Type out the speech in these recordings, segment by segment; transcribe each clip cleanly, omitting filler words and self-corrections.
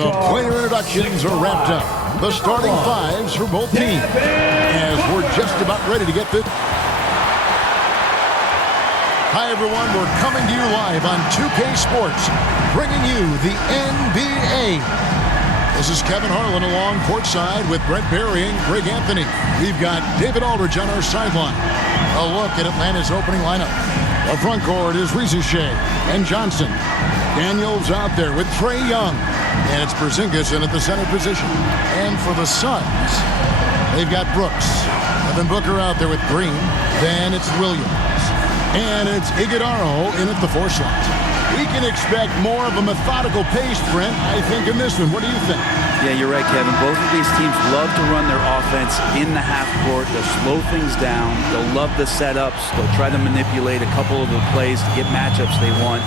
And the player introductions are wrapped up. The starting fives for both teams. As we're just about ready to get this. Hi, everyone. We're coming to you live on 2K Sports, bringing you the NBA. This is Kevin Harlan along courtside with Brett Berry and Greg Anthony. We've got David Aldridge on our sideline. A look at Atlanta's opening lineup. The front court is Shea and Johnson. Daniels out there with Trae Young. And it's Porzingis in at the center position. And for the Suns, they've got Brooks. Devin Booker out there with Green. Then it's Williams. And it's Iguodala in at the 4 slot. We can expect more of a methodical pace, Brent, I think, in this one. What do you think? Yeah, you're right, Kevin. Both of these teams love to run their offense in the half court. They'll slow things down. They'll love the setups. They'll try to manipulate a couple of the plays to get matchups they want.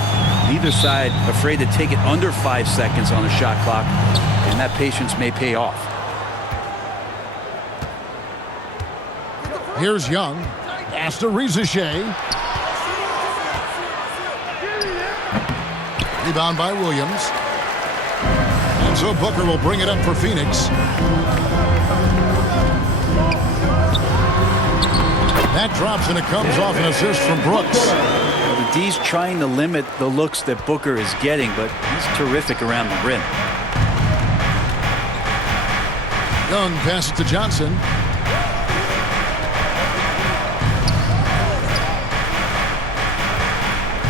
Neither side afraid to take it under 5 seconds on the shot clock, and that patience may pay off. Here's Young. Pass to Shea. Rebound by Williams. And so Booker will bring it up for Phoenix. That drops and it comes off an assist from Brooks. Well, the D's trying to limit the looks that Booker is getting, but he's terrific around the rim. Young passes to Johnson.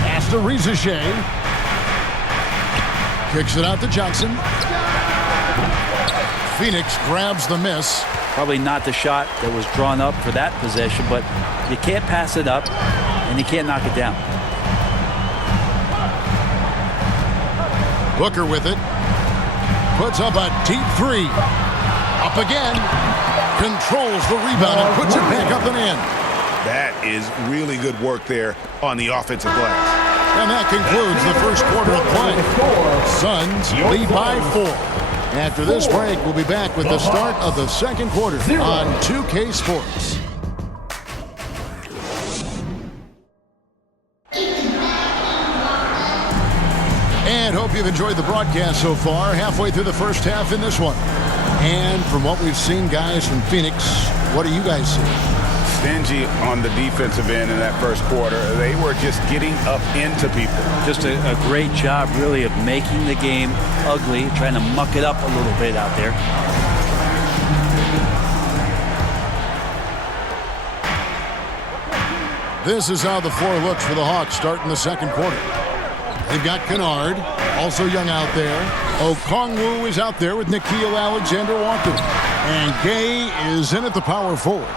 Pass to Shea. Kicks it out to Johnson. Phoenix grabs the miss. Probably not the shot that was drawn up for that possession, but you can't pass it up, and you can't knock it down. Booker with it. Puts up a deep 3. Up again. Controls the rebound and puts it back up and in. That is really good work there on the offensive glass. And that concludes the first quarter of play. Suns lead by 4. After this break, we'll be back with the start of the second quarter on 2K Sports. And hope you've enjoyed the broadcast so far. Halfway through the first half in this one. And from what we've seen, guys, from Phoenix, what do you guys see? Stingy on the defensive end in that first quarter. They were just getting up into people. Just a great job, really, of making the game ugly, trying to muck it up a little bit out there. This is how the floor looks for the Hawks starting the second quarter. They've got Kennard, also Young out there. Okongwu is out there with Nickeil Alexander-Walker. And Gay is in at the power forward.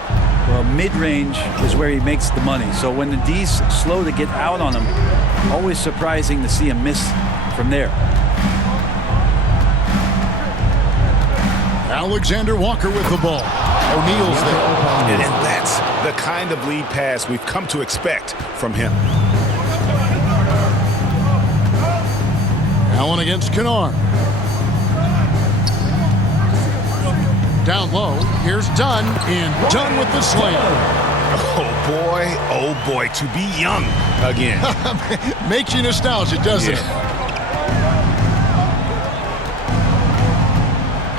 Well, mid-range is where he makes the money. So when the D's slow to get out on him, always surprising to see him miss from there. Alexander-Walker with the ball. O'Neal's there. And that's the kind of lead pass we've come to expect from him. Allen against Kennard. Down low, here's Dunn, and Dunn with the slam. Oh boy, to be Young again. Makes you nostalgic, doesn't it?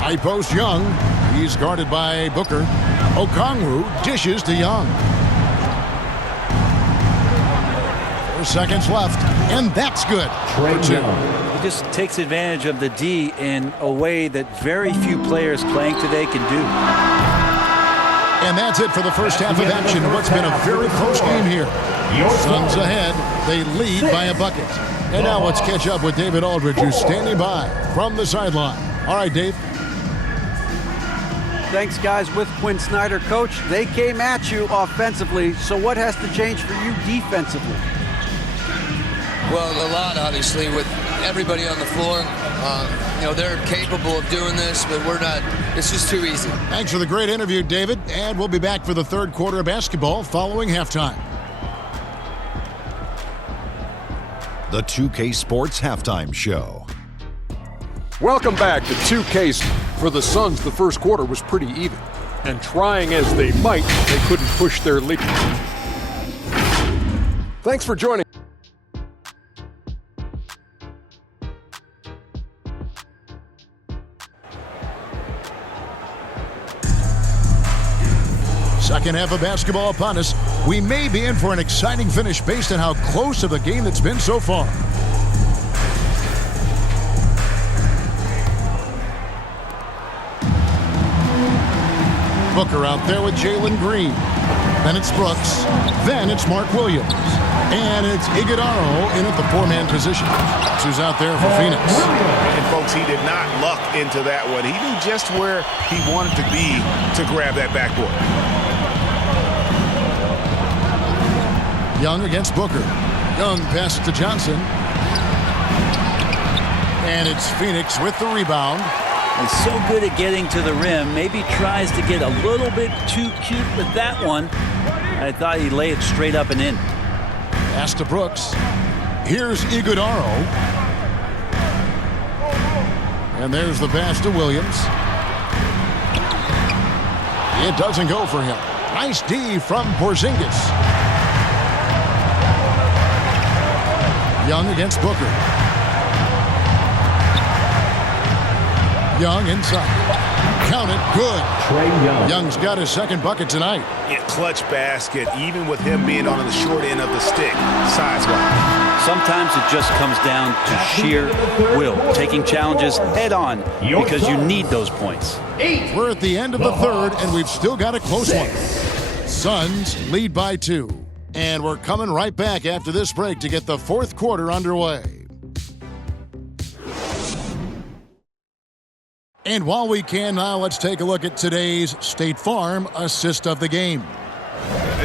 High post Young, he's guarded by Booker. Okongwu dishes to Young. 4 seconds left, and that's good. For 2. He just takes advantage of the D in a way that very few players playing today can do. And that's it for the first half of action. What's been a very close game here. Suns ahead. They lead by a bucket. And now let's catch up with David Aldridge, who's standing by from the sideline. All right, Dave. Thanks, guys. With Quinn Snyder, coach, they came at you offensively. So what has to change for you defensively? Well, a lot, obviously, with everybody on the floor. They're capable of doing this, but we're not. It's just too easy. Thanks for the great interview, David. And we'll be back for the third quarter of basketball following halftime. The 2K Sports Halftime Show. Welcome back to 2K. For the Suns, the first quarter was pretty even. And trying as they might, they couldn't push their lead. Thanks for joining. Second half of basketball upon us. We may be in for an exciting finish based on how close of a game it's been so far. Booker out there with Jalen Green. Then it's Brooks. Then it's Mark Williams. And it's Iguodala in at the four-man position. That's who's out there for Phoenix. And, folks, he did not luck into that one. He knew just where he wanted to be to grab that backboard. Young against Booker. Young passes to Johnson. And it's Phoenix with the rebound. He's so good at getting to the rim. Maybe tries to get a little bit too cute with that one. I thought he'd lay it straight up and in. Pass to Brooks. Here's Iguodala. And there's the pass to Williams. It doesn't go for him. Nice D from Porzingis. Young against Booker. Young inside. Count it. Good. Young's got his second bucket tonight. Yeah, clutch basket, even with him being on the short end of the stick, size-wise. Sometimes it just comes down to sheer will, taking challenges head on because you need those points. We're at the end of the third, and we've still got a close one. Suns lead by 2. And we're coming right back after this break to get the fourth quarter underway. And while we can now, let's take a look at today's State Farm assist of the game.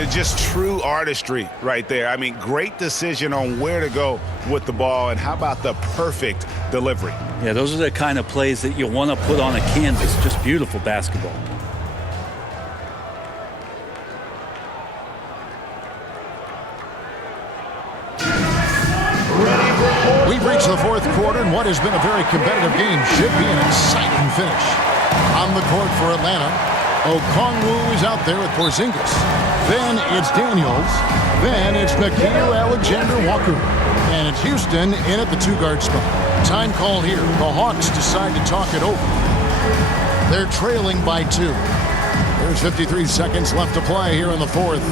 Just true artistry right there. I mean, great decision on where to go with the ball, and how about the perfect delivery? Yeah, those are the kind of plays that you want to put on a canvas. Just beautiful basketball. We've reached the fourth quarter, and what has been a very competitive game should be an exciting finish. On the court for Atlanta, Okongwu is out there with Porzingis. Then it's Daniels. Then it's Nickeil Alexander-Walker. And it's Houston in at the two-guard spot. Time call here. The Hawks decide to talk it over. They're trailing by 2. There's 53 seconds left to play here in the fourth.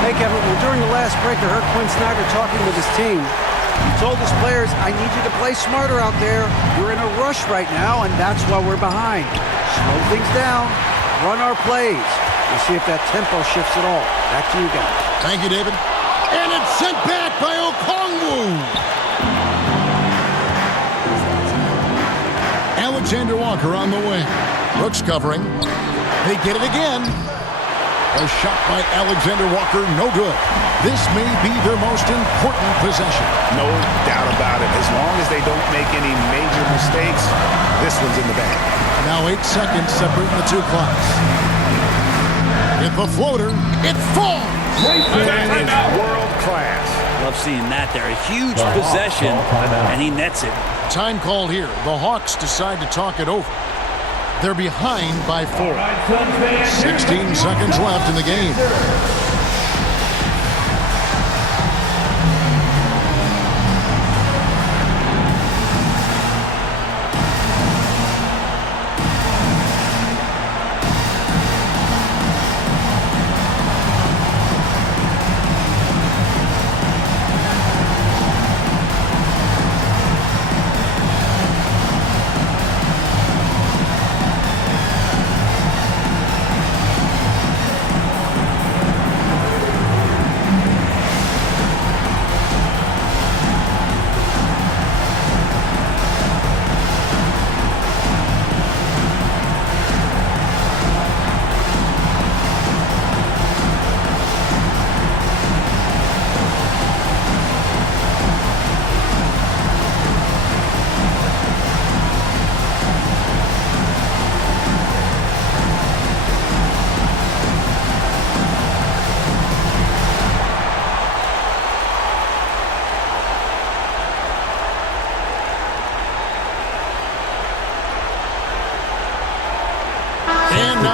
Hey, Kevin, well, during the last break, I heard Quinn Snyder talking with his team. He told his players, I need you to play smarter out there. We're in a rush right now, and that's why we're behind. Slow things down, run our plays. We'll see if that tempo shifts at all. Back to you guys. Thank you, David. And it's sent back by Okongwu. Alexander Walker on the wing. Brooks covering. They get it again. A shot by Alexander Walker, no good. This may be their most important possession. No doubt about it. As long as they don't make any major mistakes, this one's in the bag. Now 8 seconds separating the two clocks. If a floater, it falls. That is world class. Love seeing that there. A huge possession, and he nets it. Time called here. The Hawks decide to talk it over. They're behind by 4. 16 seconds left in the game.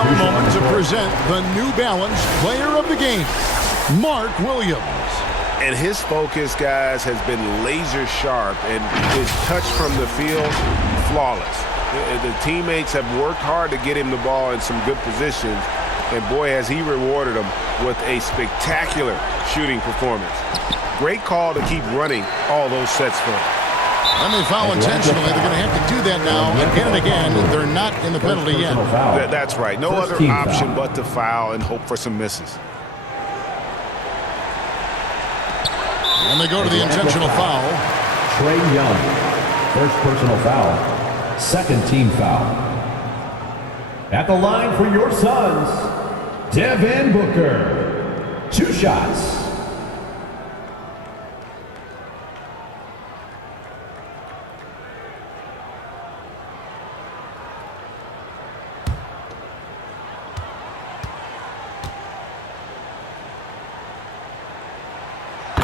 a moment to present the New Balance Player of the Game, Mark Williams. And his focus, guys, has been laser sharp, and his touch from the field, flawless. The teammates have worked hard to get him the ball in some good positions, and boy, has he rewarded them with a spectacular shooting performance. Great call to keep running all those sets for him. And they foul intentionally. They're going to have to do that now again and again. They're not in the penalty yet. That's right. No other option but to foul and hope for some misses. And they go to the intentional foul. Trey Young, first personal foul, second team foul. At the line for your Suns, Devin Booker. 2 shots.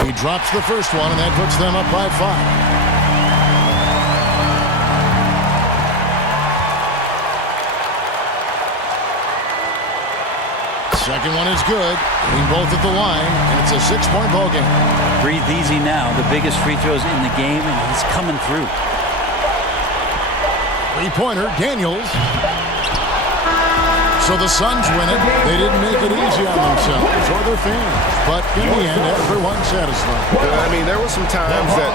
He drops the first one, and that puts them up by 5. Second one is good. Hitting both at the line, and it's a 6-point ball game. Breathe easy now. The biggest free throws in the game, and he's coming through. Three-pointer, Daniels. So the Suns win it. They didn't make it easy on themselves or their fans. But in the end, everyone's satisfied. I mean, there were some times that